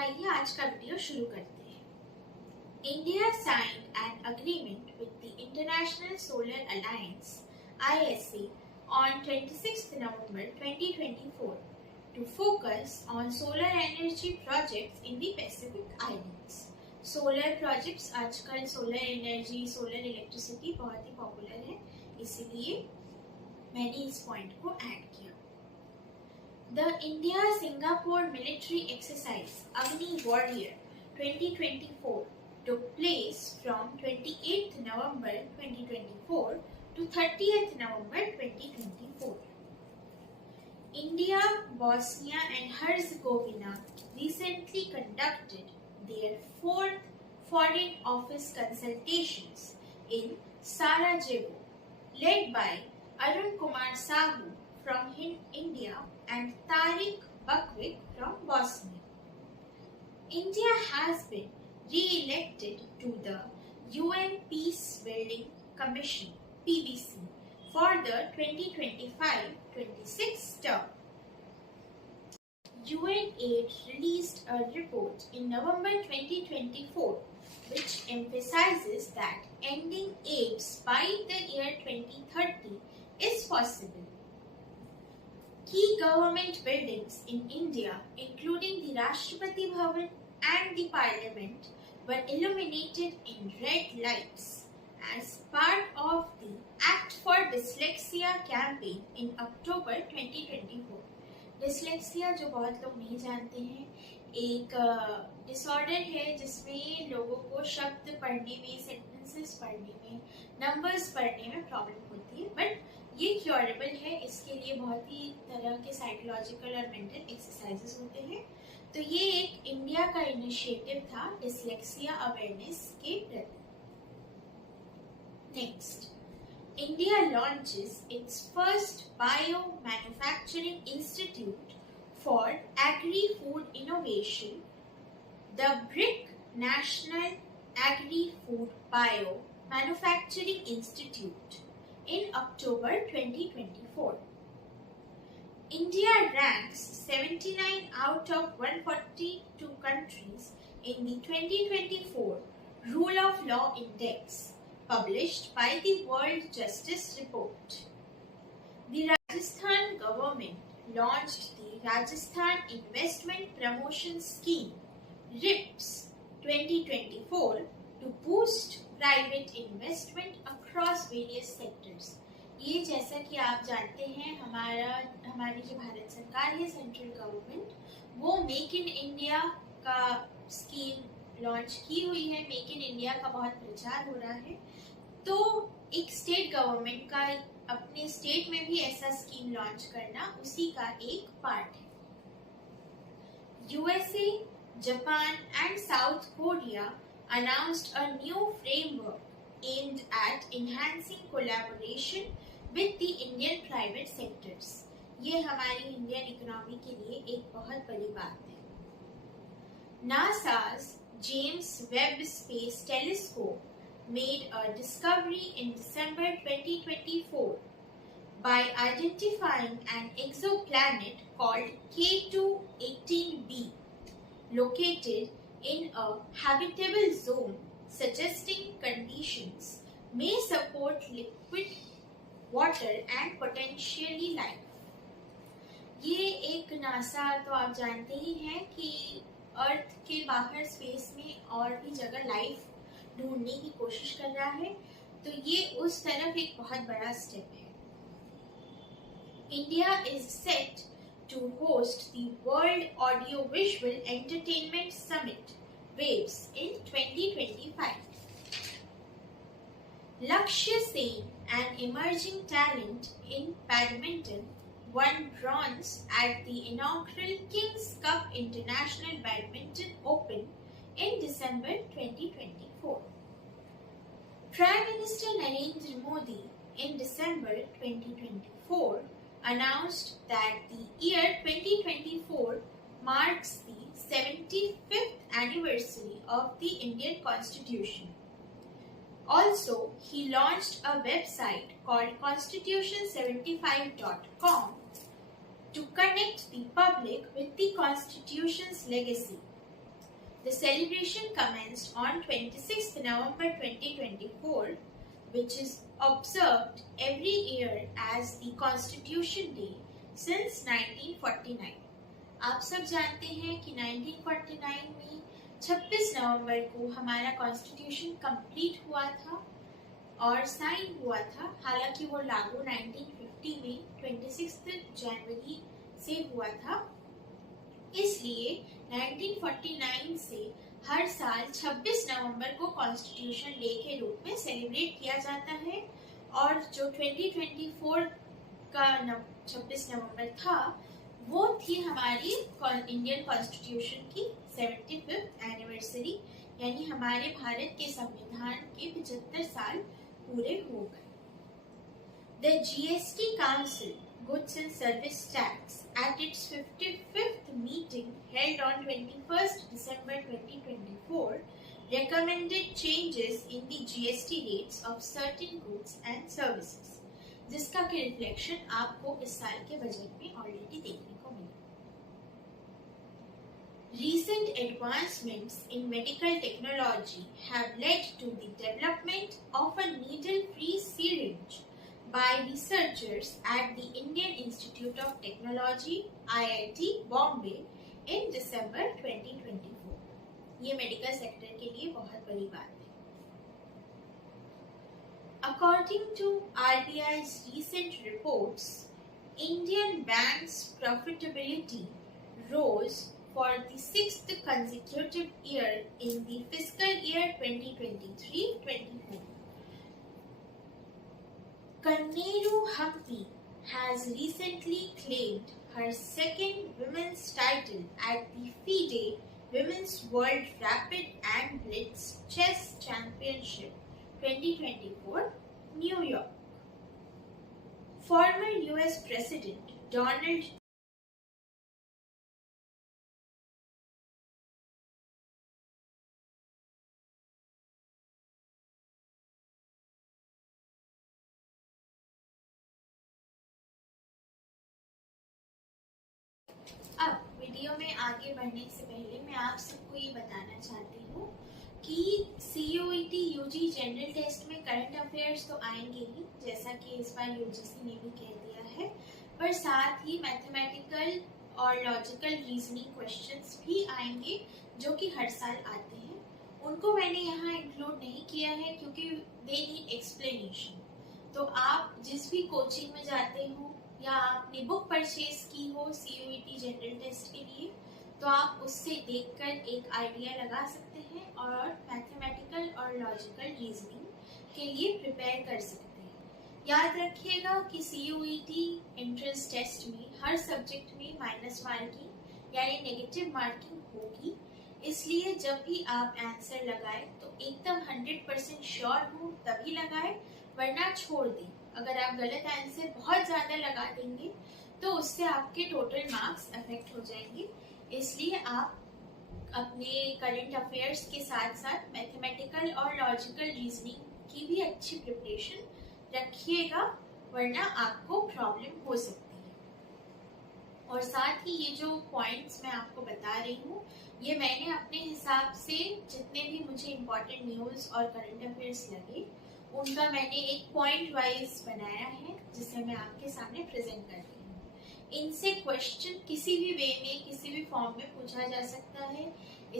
आइए आज का वीडियो शुरू करते हैं। India signed an agreement with the international solar alliance (ISA) on 26th November 2024 to focus on solar energy projects in the Pacific Islands. Solar projects आजकल solar energy, solar electricity बहुत ही popular है, इसलिए मैंने इस point को add किया। The India-Singapore military exercise Agni Warrior 2024 took place from 28th November 2024 to 30th November 2024. India, Bosnia and Herzegovina recently conducted their fourth Foreign Office consultations in Sarajevo, led by Arun Kumar Sahu from India and Tariq Bakwic from Bosnia. India has been re-elected to the UN Peace Building Commission (PBC) for the 2025-26 term. UNAID released a report in November 2024 which emphasizes that ending AIDS by the year 2030 is possible. Key government buildings in India, including the Rashtrapati Bhavan and the Parliament, were illuminated in red lights as part of the Act for Dyslexia campaign in October 2024. Dyslexia, जो बहुत लोग नहीं जानते हैं, एक disorder है जिसमें लोगों को शब्द पढ़ने में, सेंटेंसेस पढ़ने में, नंबर्स पढ़ने में प्रॉब्लम होती है, बट ये क्योरेबल है। इसके लिए बहुत ही तरह के साइकोलॉजिकल और मेंटल एक्सरसाइजेस होते हैं। तो ये एक इंडिया का इनिशिएटिव था डिसलेक्सिया अवेयरनेस के प्रति। Next, India launches its first bio-manufacturing institute for agri-food innovation, the BRIC National Agri-Food Bio-Manufacturing Institute, in October 2024. India ranks 79 out of 142 countries in the 2024 Rule of Law Index, published by the World Justice Report. The Rajasthan government launched the Rajasthan Investment Promotion Scheme (RIPS) 2024 to boost private investment across various sectors. ये जैसा कि आप जानते हैं, हमारी जो भारत सरकार है, सेंट्रल गवर्नमेंट, वो मेक इन इंडिया का स्कीम लॉन्च की हुई है। मेक इन इंडिया का बहुत प्रचार हो रहा है, तो एक स्टेट गवर्नमेंट का अपने स्टेट में भी ऐसा स्कीम लॉन्च करना उसी का एक पार्ट है। USA, Japan and South Korea announced a new framework aimed at enhancing collaboration with the Indian private sectors. ये हमारी इंडियन इकोनॉमी के लिए एक बहुत बड़ी बात है। NASA's James Webb Space Telescope made a discovery in December 2024 by identifying an exoplanet called K2-18b located in a habitable zone, suggesting conditions may support liquid water and potentially life. ये एक NASA, तो आप जानते ही हैं कि अर्थ के बाहर space में और भी जगह लाइफ ढूंढने की कोशिश कर रहा है, तो ये उस तरफ एक बहुत बड़ा स्टेप है। India is set to host the world audio visual entertainment summit waves in 2025. Lakshya Sen, an emerging talent in badminton, won bronze at the inaugural Kings Cup International Badminton Open in December 2024. Prime Minister Narendra Modi in December 2024 announced that the year 2024 marks the 75th anniversary of the Indian Constitution. Also, he launched a website called constitution75.com to connect the public with the Constitution's legacy. The celebration commenced on 26th November 2024, which is observed every year as the Constitution Day since 1949. आप सब जानते हैं कि 1949 में 26 नवंबर को हमारा constitution complete हुआ था और साइन हुआ था। हालांकि वो लागू 1950 में 26 जनवरी से हुआ था, इसलिए 1949 से हर साल 26 नवंबर को कॉन्स्टिट्यूशन डे के रूप में सेलिब्रेट किया जाता है। और जो 2024 का 26 नवंबर था वो थी हमारी इंडियन कॉन्स्टिट्यूशन की 75th एनिवर्सरी, यानी हमारे भारत के संविधान के 75 साल पूरे हो गए। The GST Council Goods and Service Tax at its 55th meeting held on 21st December 2024 recommended changes in the GST rates of certain goods and services, जिसका कि रिफ्लेक्शन आपको इस साल के बजट में ऑलरेडी देखने को मिला। Recent advancements in medical technology have led to the development of a needle-free syringe by researchers at the Indian Institute of Technology (IIT) Bombay in December 2024. ये मेडिकल सेक्टर के लिए बहुत बड़ी बात है। According to RBI's recent reports, Indian banks' profitability rose for the 6th consecutive year in the fiscal year 2023-24. Kanneru Hampi has recently claimed her second women's title at the FIDE Women's World Rapid and Blitz Chess Championship 2024, New York. Former US President Donald अब video में आगे बढ़ने से पहले मैं आप सबको ये बताना चाहती हूँ कि CUET UG जनरल टेस्ट में करंट अफेयर्स तो आएंगे ही, जैसा कि इस बार UGC ने भी कह दिया है, पर साथ ही मैथमेटिकल और लॉजिकल रीजनिंग क्वेश्चंस भी आएंगे जो कि हर साल आते हैं। उनको मैंने यहाँ इंक्लूड नहीं किया है क्योंकि दे नीड एक्सप्लेनेशन। तो आप जिस भी कोचिंग में जाते हो या आपने बुक परचेज की हो CUET जनरल टेस्ट के लिए, तो आप उससे देखकर एक आइडिया लगा सकते हैं और मैथमेटिकल और लॉजिकल रीजनिंग के लिए प्रिपेयर कर सकते हैं। याद रखिएगा कि CUET एंट्रेंस टेस्ट में हर सब्जेक्ट में माइनस मार्किंग यानी नेगेटिव मार्किंग होगी, इसलिए जब भी आप आंसर लगाए तो एकदम 100% श्योर हो तभी लगाए, वरना छोड़ दें। अगर आप गलत आंसर बहुत ज़्यादा लगा देंगे तो उससे आपके टोटल मार्क्स अफेक्ट हो जाएंगे। इसलिए आप अपने करंट अफेयर्स के साथ साथ मैथमेटिकल और लॉजिकल रीजनिंग की भी अच्छी प्रिपरेशन रखिएगा, वरना आपको प्रॉब्लम हो सकती है। और साथ ही ये जो पॉइंट्स मैं आपको बता रही हूँ, ये मैंने अपने हिसाब से जितने भी मुझे इम्पोर्टेंट न्यूज़ और करंट अफेयर्स लगे उनका मैंने एक पॉइंट वाइज बनाया है, जिसे मैं आपके सामने प्रेजेंट कर रही हूँ। इनसे क्वेश्चन किसी भी वे में किसी भी फॉर्म में पूछा जा सकता है।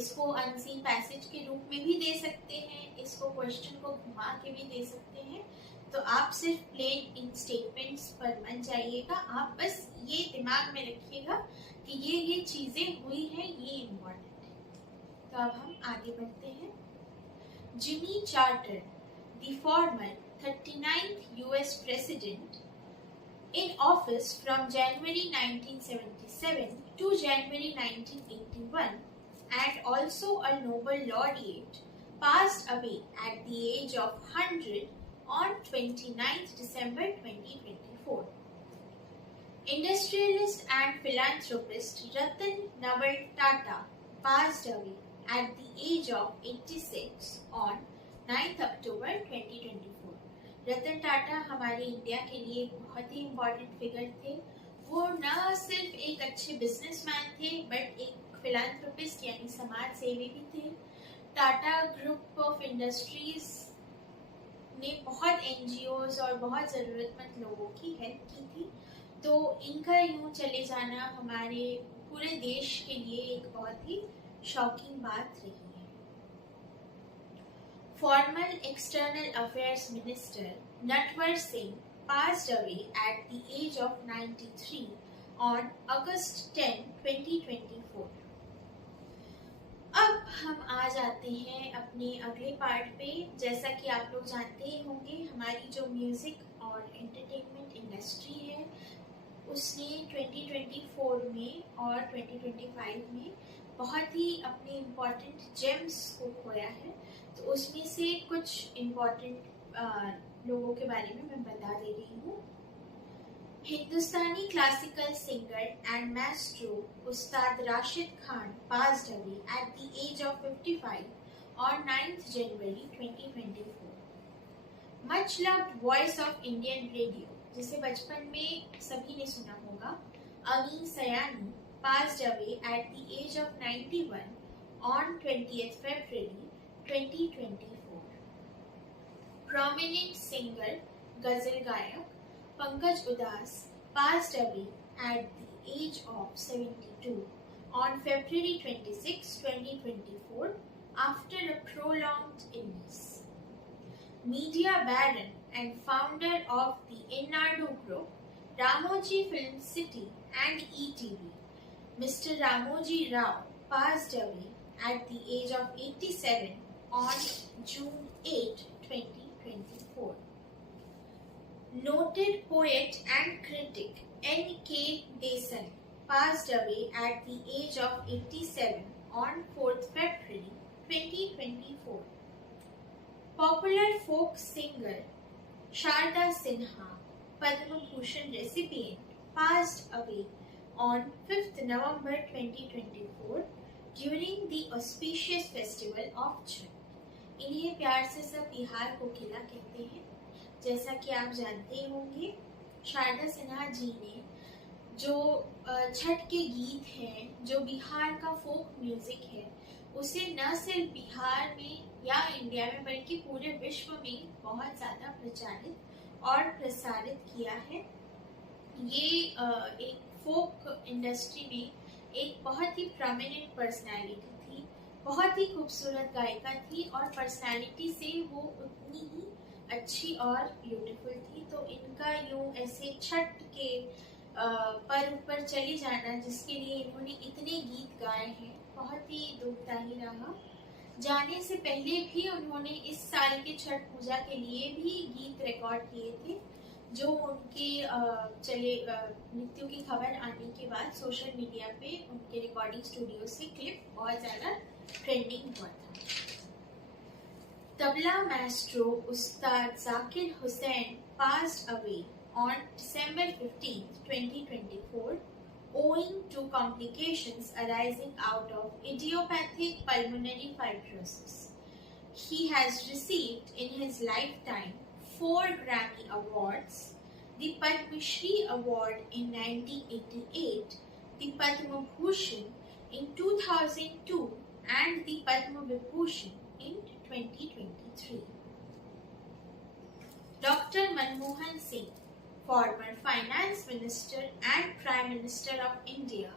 इसको अनसीन पैसेज के रूप में भी दे सकते हैं, इसको क्वेश्चन को घुमा के भी दे सकते हैं। तो आप सिर्फ प्लेन इन स्टेटमेंट्स पर मत जाइएगा, आप बस ये दिमाग में रखिएगा कि ये चीजें हुई हैं, ये इम्पोर्टेंट है। तो अब हम आगे बढ़ते हैं। Jimmy charter, the former 39th US President, in office from January 1977 to January 1981 and also a Nobel laureate, passed away at the age of 100 on 29th December 2024. Industrialist and philanthropist Ratan Naval Tata passed away at the age of 86 on 9 अक्टूबर 2024। रतन टाटा हमारे India के लिए एक बहुत ही important figure थे। वो न सिर्फ एक अच्छे बिजनेसमैन थे बट एक फिलांथ्रोपिस्ट यानी समाज सेवी भी थे। टाटा ग्रुप ऑफ इंडस्ट्रीज ने बहुत एनजीओज और बहुत ज़रूरतमंद लोगों की हेल्प की थी। तो इनका यूं चले जाना हमारे पूरे देश के लिए एक बहुत ही शॉकिंग बात रही है। Former External Affairs Minister Natwar Singh passed away at the age of 93 on August 10, 2024. अब हम आ जाते हैं अपने अगले पार्ट पे। जैसा कि आप लोग जानते ही होंगे, हमारी जो म्यूज़िक और एंटरटेनमेंट इंडस्ट्री है उसने 2024 में और 2025 में बहुत ही अपने इम्पॉर्टेंट जेम्स को खोया है। तो उसमें से कुछ इम्पॉर्टेंट लोगों के बारे में मैं बता दे रही हूँ। हिंदुस्तानी classical singer and maestro Ustad Rashid Khan passed away at the age of 55 on 9th January 2024. Much loved voice of Indian radio, जिसे बचपन में सभी ने सुना होगा, Amin Sayani passed away at the age of 91 on 20th February 2024. Prominent singer, गजल गायक पंकज उदास passed away at the age of 72 on February 26, 2024 after a prolonged illness. Media baron and founder of the Innadu Group, Ramoji Film City and ETV, Mr. Ramoji Rao passed away at the age of 87 on June 8, 2024. Noted poet and critic N.K. Desan passed away at the age of 87 on 4th February 2024. Popular folk singer Sharda Sinha, Padma Bhushan recipient, passed away on 5th November 2024 during the auspicious festival of Chhath. इन्हें प्यार से सब बिहार कोकिला कहते हैं। जैसा कि आप जानते ही होंगे, शारदा सिन्हा जी ने जो छठ के गीत हैं, जो बिहार का फोक म्यूजिक है, उसे न सिर्फ बिहार में या इंडिया में बल्कि पूरे विश्व में बहुत ज़्यादा प्रचारित और प्रसारित किया है। ये एक फोक इंडस्ट्री में एक बहुत ही प्रोमिनेंट पर्सनालिटी थी, बहुत ही खूबसूरत गायिका थी और पर्सनालिटी से वो उतनी ही अच्छी और ब्यूटीफुल थी। तो इनका यूं ऐसे छठ के पर्व पर चले जाना, जिसके लिए इन्होंने इतने गीत गाए हैं, बहुत ही दुखदायी रहा। जाने से पहले भी उन्होंने इस साल के छठ पूजा के लिए भी गीत रिकॉर्ड किए थे, जो उनके मृत्यु की खबर आने के बाद सोशल मीडिया पे उनके रिकॉर्डिंग स्टूडियो से क्लिप बहुत ज़्यादा ट्रेंडिंग हुआ था। Tabla maestro Ustad Zakir Hussain passed away on December 15, 2024 owing to complications arising out of idiopathic pulmonary fibrosis. He has received in his lifetime 4 Grammy Awards, the Padma Shri Award in 1988, the Padma Bhushan in 2002 and the Padma Vibhushan in 2023. Dr. Manmohan Singh, former Finance Minister and Prime Minister of India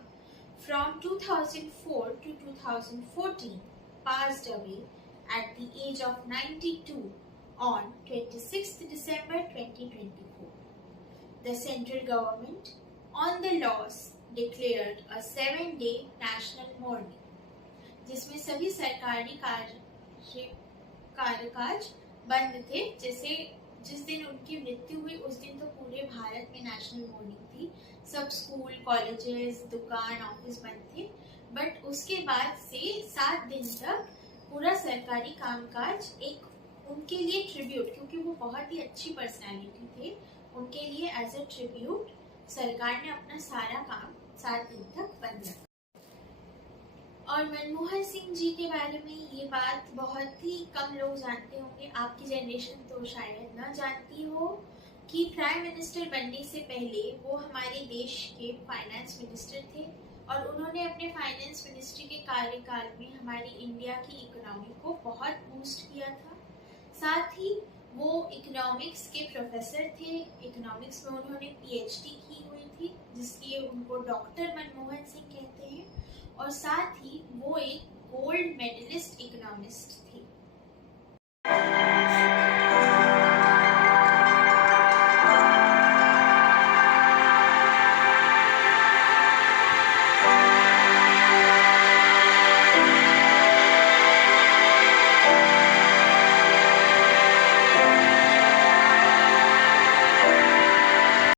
from 2004 to 2014, passed away at the age of 92 on 26th December 2024. The central government on the laws declared a 7-day national mourning, जिसमें सभी सरकारी कामकाज बंद थे। जैसे जिस दिन उनकी मृत्यु हुई उस दिन तो पूरे भारत में नेशनल मोर्निंग थी, सब स्कूल, कॉलेजेस, दुकान, ऑफिस बंद थे। बट उसके बाद से 7 दिन तक पूरा सरकारी कामकाज एक उनके लिए ट्रिब्यूट, क्योंकि वो बहुत ही अच्छी पर्सनालिटी थे, उनके लिए एज ए ट्रिब्यूट सरकार ने अपना सारा काम 7 दिन तक बंद रखा। और मनमोहन सिंह जी के बारे में ये बात बहुत ही कम लोग जानते होंगे, आपकी जनरेशन तो शायद न जानती हो कि प्राइम मिनिस्टर बनने से पहले वो हमारे देश के फाइनेंस मिनिस्टर थे और उन्होंने अपने फाइनेंस मिनिस्ट्री के कार्यकाल में हमारी इंडिया की इकोनॉमी को बहुत बूस्ट किया था। साथ ही वो इकोनॉमिक्स के प्रोफेसर थे। इकोनॉमिक्स में उन्होंने पीएचडी की हुई थी, जिसलिए उनको डॉक्टर मनमोहन सिंह कहते हैं। और साथ ही वो एक गोल्ड मेडलिस्ट इकोनॉमिस्ट थे।